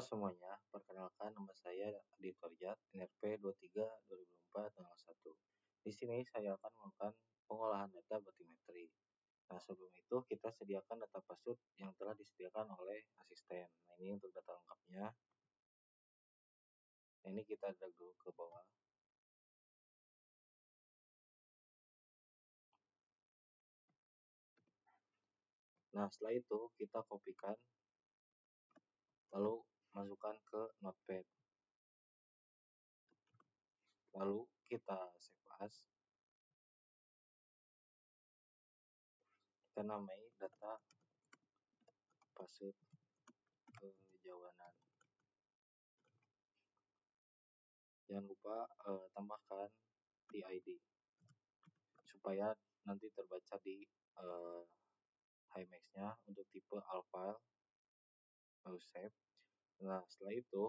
Halo semuanya, perkenalkan nama saya Adit Farjat, NRP 23 2004 tanggal 1. Di sini saya akan melakukan pengolahan data batimetri. Nah, sebelum itu kita sediakan data password yang telah disediakan oleh asisten. Nah, ini untuk data lengkapnya. Nah, ini kita drag dulu ke bawah. Nah, setelah itu kita kopikan, lalu masukkan ke Notepad. Lalu kita save as. Kita namai data password kejawanan. Jangan lupa tambahkan TID supaya nanti terbaca di HiMax-nya untuk tipe alpha, lalu save. Nah, setelah itu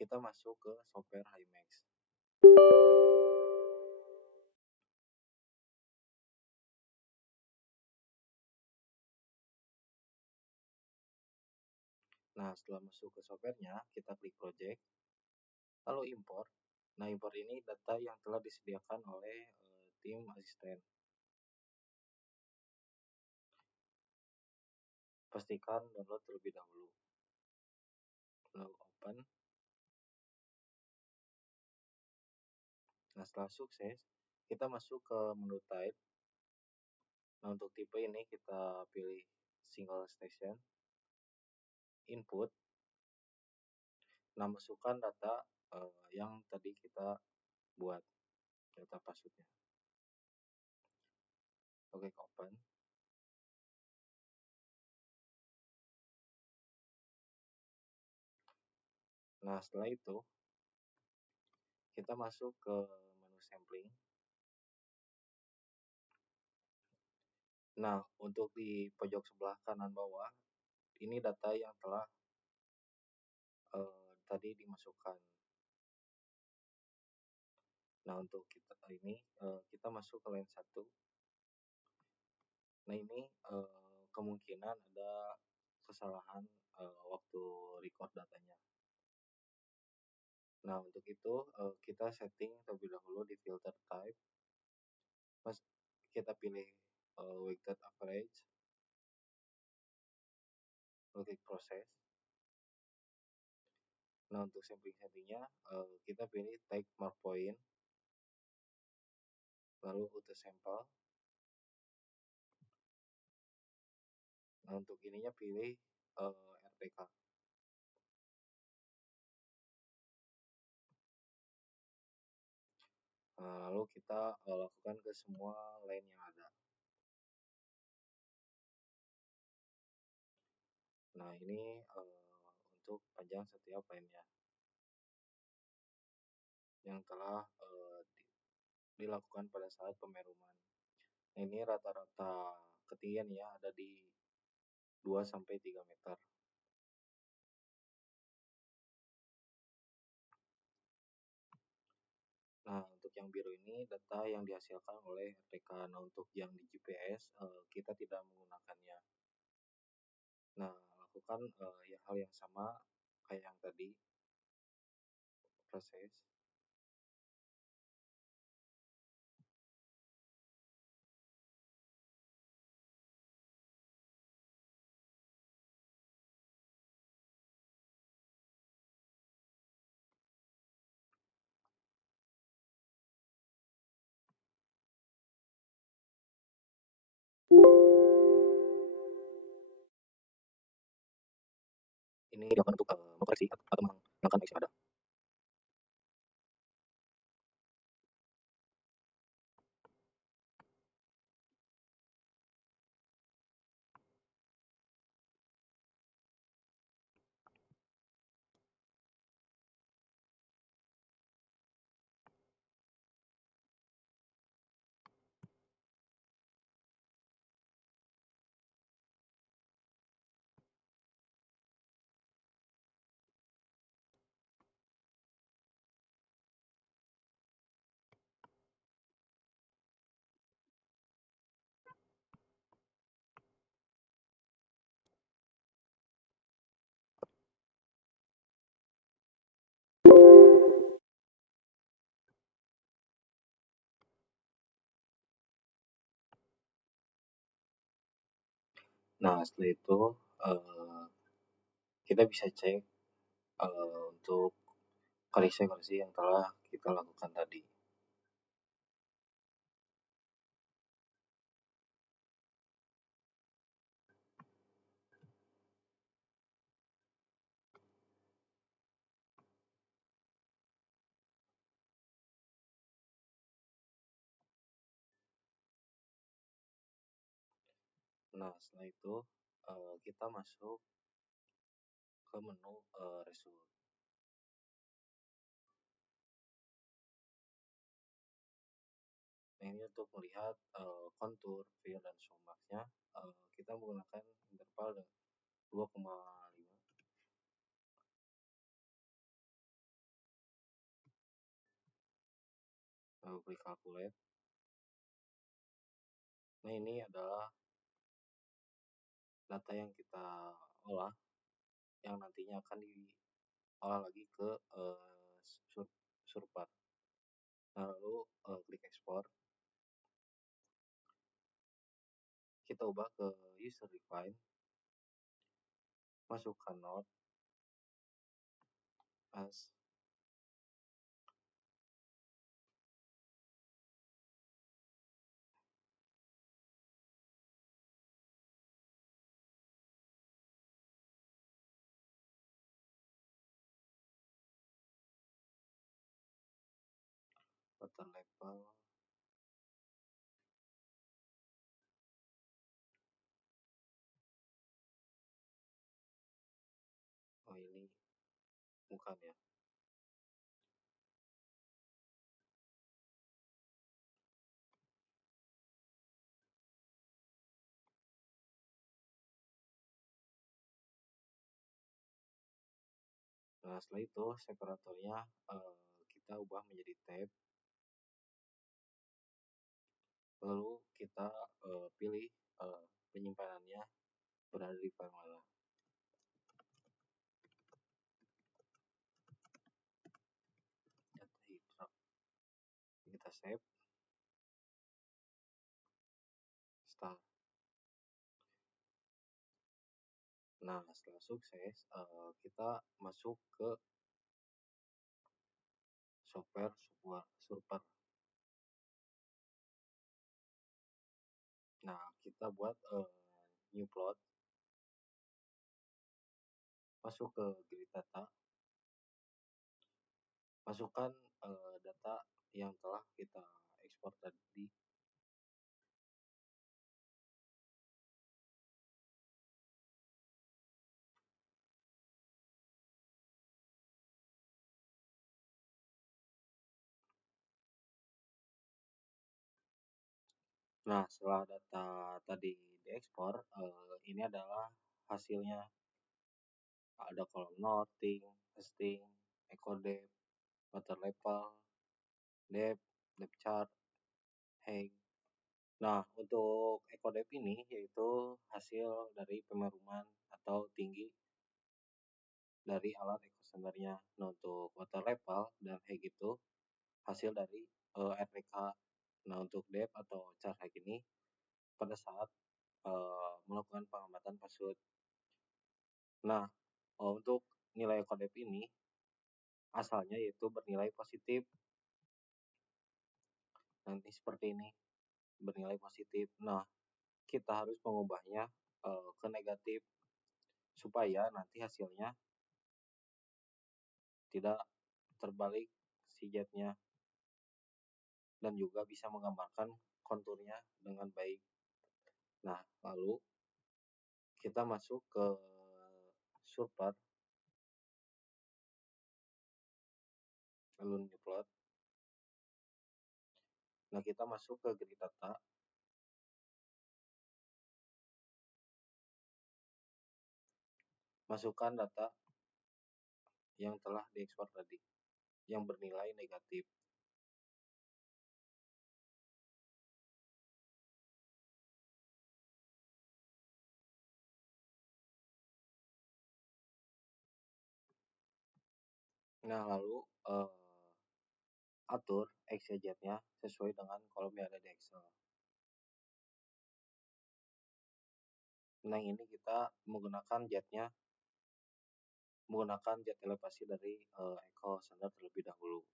kita masuk ke software HiMax. Nah, setelah masuk ke softwarenya, kita klik project, lalu import. Nah, import ini data yang telah disediakan oleh tim asisten. Pastikan download terlebih dahulu. Lalu open. Nah, setelah sukses, kita masuk ke menu type. Nah, untuk tipe ini kita pilih single station, input. Nah, masukkan data yang tadi kita buat, data passwordnya. Oke, open. Nah, setelah itu kita masuk ke menu sampling. Nah, untuk di pojok sebelah kanan bawah, ini data yang telah tadi dimasukkan. Nah, untuk kita ini kita masuk ke line 1. Nah, ini kemungkinan ada kesalahan waktu record datanya. Nah, untuk itu kita setting terlebih dahulu di filter type. Kita pilih weighted average. Klik proses. Nah, untuk sampling-samplingnya kita pilih take mark point, lalu auto sample. Nah, untuk ininya pilih RTK. Nah, lalu kita lakukan ke semua line yang ada. Nah, ini untuk panjang setiap line-nya yang telah dilakukan pada saat pemeruman. Nah, ini rata-rata ketinggian ya ada di 2-3 meter. Nah, untuk yang biru ini data yang dihasilkan oleh RTK. Nah, untuk yang di GPS kita tidak menggunakannya. Nah, lakukan hal yang sama kayak yang tadi, proses. Ini dilakukan untuk mengkoreksi atau menghilangkan mix yang ada. Nah, setelah itu eh, kita bisa cek untuk koreksi-koreksi yang telah kita lakukan tadi. Nah, setelah itu kita masuk ke menu Resolve. Nah, ini untuk melihat kontur, fill, dan showmarknya kita menggunakan interval 2,5. Lalu klik calculate. Nah, ini adalah data yang kita olah yang nantinya akan diolah lagi ke Surpat. Nah, lalu klik export. Kita ubah ke user define, masukkan node as water level. Oh, ini bukan ya. Nah, setelah itu separatornya kita ubah menjadi tab. Lalu kita pilih penyimpanannya berada di file mana. Data hidro. Kita save, start. Nah, setelah sukses, kita masuk ke software super. Nah, kita buat new plot, masuk ke grid data, masukkan data yang telah kita ekspor tadi. Nah, setelah data tadi diekspor, ini adalah hasilnya. Ada kolom noting, testing, echo depth, water level, depth chart, hang. Nah, untuk echo depth ini yaitu hasil dari pemeruman atau tinggi dari alat echo standarnya. Nah, untuk water level dan hang itu hasil dari RPK. Nah, untuk depth atau chart hang ini pada saat melakukan pengamatan pasut. Nah, untuk nilai echo depth ini asalnya yaitu bernilai positif. Nanti seperti ini, bernilai positif. Nah, kita harus mengubahnya ke negatif supaya nanti hasilnya tidak terbalik si jetnya dan juga bisa menggambarkan konturnya dengan baik. Nah, lalu kita masuk ke Surpat, lalu new plot. Nah, kita masuk ke grid data, masukkan data yang telah diekspor tadi yang bernilai negatif. Nah, lalu atur XYZ-nya sesuai dengan kolom yang ada di Excel. Nah, ini kita menggunakan jet elevasi dari Echo Sounder terlebih dahulu.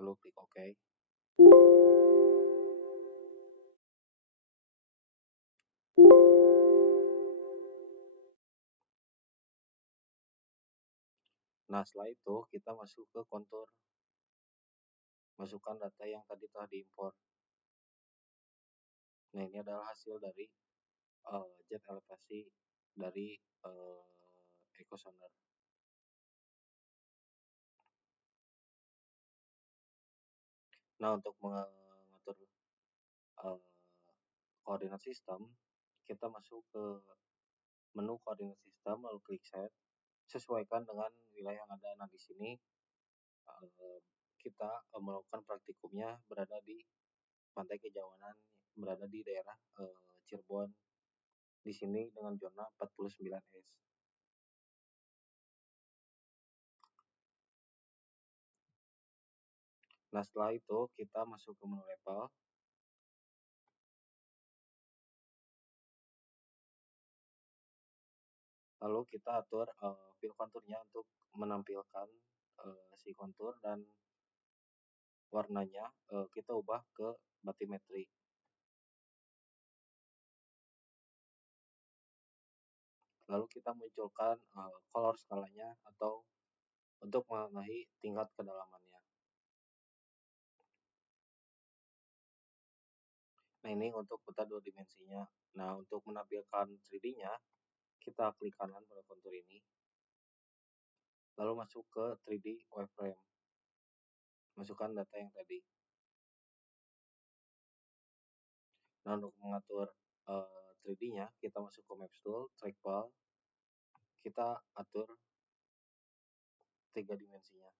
Lalu klik OK. Nah, setelah itu kita masuk ke kontur, masukkan data yang tadi telah diimpor. Nah, ini adalah hasil dari jet elevasi dari Echo Sounder. Nah, untuk mengatur uh, koordinat sistem, kita masuk ke menu koordinat sistem, lalu klik set, sesuaikan dengan wilayah yang ada. Nah, di sini kita melakukan praktikumnya berada di Pantai Kejawanan, berada di daerah Cirebon. Di sini dengan zona 49S. Nah, setelah itu kita masuk ke menu level. Lalu kita atur fill konturnya untuk menampilkan si kontur, dan warnanya kita ubah ke batimetri. Lalu kita munculkan color skalanya atau untuk mengenai tingkat kedalamannya. Nah, ini untuk peta dua dimensinya. Nah, untuk menampilkan 3D-nya, kita klik kanan pada kontur ini, lalu masuk ke 3D wireframe. Masukkan data yang tadi. Nah, untuk mengatur 3D-nya, kita masuk ke Maps Tool, Trackball, kita atur 3 dimensinya.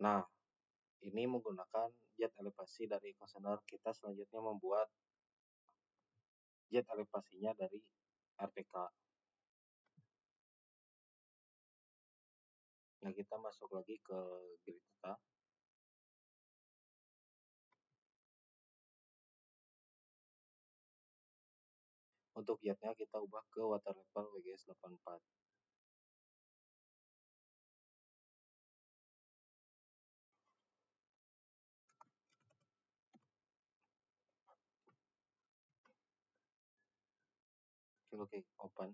Nah, ini menggunakan jet elevasi dari Ecosonar. Kita selanjutnya membuat jet elevasinya dari RPK. Nah, kita masuk lagi ke grid data. Untuk jetnya kita ubah ke water level WGS 84. Oke, open.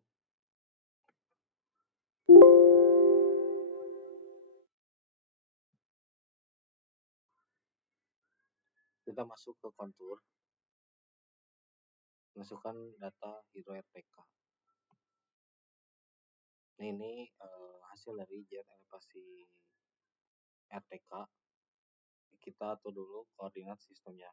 Kita masuk ke kontur, masukkan data hero RPK. Nah, ini hasil dari jet elevasi RTK. Kita atur dulu koordinat sistemnya.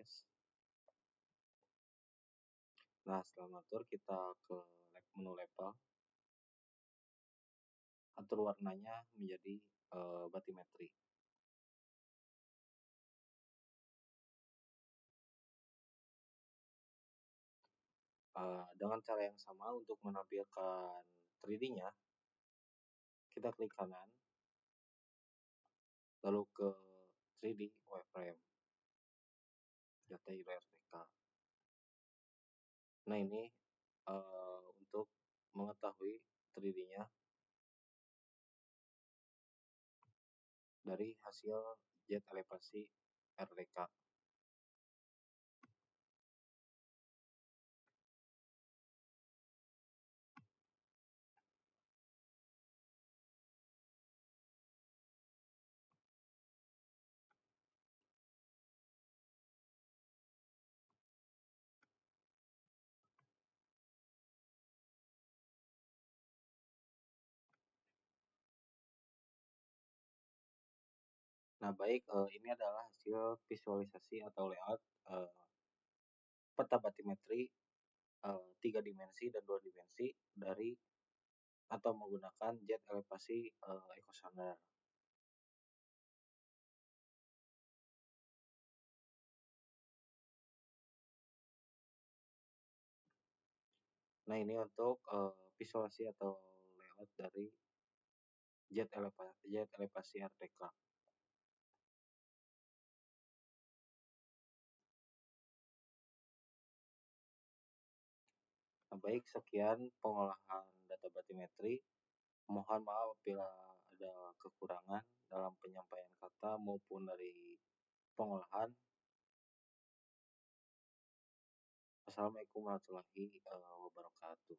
S. Nah, setelah mengatur, kita ke menu level, atur warnanya menjadi batimetri. Dengan cara yang sama untuk menampilkan 3D-nya, kita klik kanan, lalu ke 3D wireframe, data RTK. Nah, ini untuk mengetahui 3D-nya dari hasil jet elevasi RTK. Nah, baik, ini adalah hasil visualisasi atau layout peta batimetri 3 dimensi dan 2 dimensi dari atau menggunakan jet elevasi Echo Sounder. Nah, ini untuk visualisasi atau layout dari jet elevasi RTK. Nah, baik, sekian pengolahan data batimetri. Mohon maaf apabila ada kekurangan dalam penyampaian kata maupun dari pengolahan. Assalamualaikum warahmatullahi wabarakatuh.